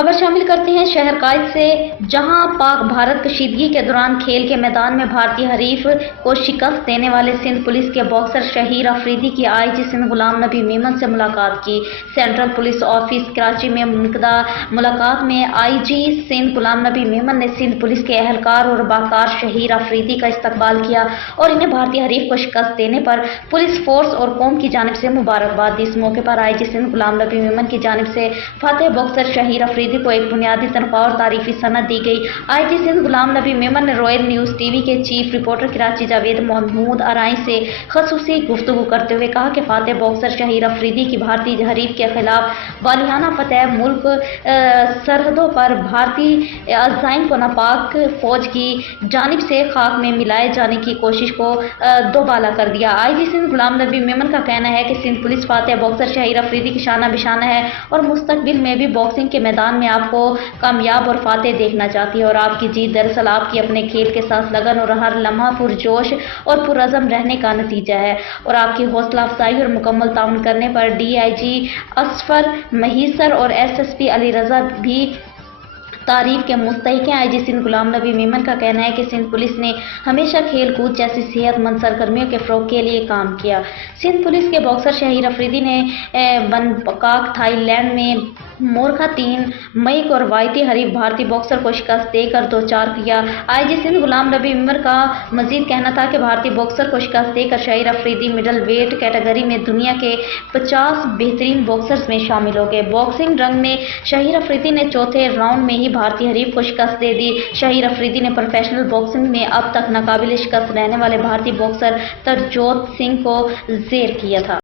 खबर शामिल करते हैं शहर कायद से, जहां पाक भारत कशीदगी के दौरान खेल के मैदान में भारतीय हरीफ को शिकस्त देने वाले सिंध पुलिस के बॉक्सर शहीर अफरीदी की आईजी सिंध गुलाम नबी मेमन से मुलाकात की। सेंट्रल पुलिस ऑफिस कराची में मुनक़दा मुलाकात में आईजी सिंध गुलाम नबी मेमन ने सिंध पुलिस के एहलकार और बाकार शहीर अफरीदी का इस्तकबाल किया और इन्हें भारतीय हरीफ को शिकस्त देने पर पुलिस फोर्स और कौम की जानिब से मुबारकबाद दी। इस मौके पर आईजी सिंध गुलाम नबी मेमन की जानिब से फातेह बॉक्सर शहीर अफरीदी को एक बुनियादी तनख्वाह और तारीफी सनद दी गई। आईजी सिंध गुलाम नबी मेमन ने रॉयल न्यूज़ टीवी के चीफ रिपोर्टर कराची जावेद महमूद आरई से खसूसी गुफ्तगू करते हुए कहा कि फातेह बॉक्सर शहीर अफरीदी की भारतीय हरीफ के खिलाफ वालियाना फतेह मुल्क सरहदों पर भारतीय अज़ाइम को नापाक फौज की जानिब से खाक में मिलाए जाने की कोशिश को दोबाला कर दिया। आईजी सिंध गुलाम नबी मेमन का कहना है कि सिंध पुलिस फातेह बॉक्सर शहीर अफरीदी की शाना बिशाना है और मुस्तकबिल में भी बॉक्सिंग के मैदान में आपको कामयाब और फातेह देखना चाहती है और आपकी जीत दरअसल आपकी अपने खेल के साथ लगन और हर लम्हा पुरजोश और पुरअज़म रहने का नतीजा है और आपकी हौसला अफजाई और मुकम्मल ताउन करने पर डीआईजी असफर महीसर और एसएसपी अली रजा भी तारीफ के मुस्तहिक हैं। आईजी सिंध गुलाम नबी मेमन का कहना है कि सिंध पुलिस ने हमेशा खेल कूद जैसी सेहतमंद सरगर्मियों के फ़रोग़ के लिए काम किया। सिंध पुलिस के बॉक्सर शहीर अफरीदी ने बनकॉक थाईलैंड में मोरखा 3 मई को रवायती हरीफ भारतीय बॉक्सर को शिकस्त देकर 2-4 किया। आईजी सिंध गुलाम नबी मेमन का मजीद कहना था कि भारतीय बॉक्सर को शिकस्त देकर Shaheer Afridi middle weight category में दुनिया के 50 बेहतरीन बॉक्सर्स में शामिल हो गए। बॉक्सिंग रंग में शहीर अफरीदी ने चौथे राउंड में ही भारतीय हरीफ को शिकस्त दे दी। शहीर अफरीदी ने प्रोफेशनल बॉक्सिंग में अब तक नाकाबिल शिकस्त रहने वाले भारतीय बॉक्सर तरजोत सिंह को ज़ेर किया था।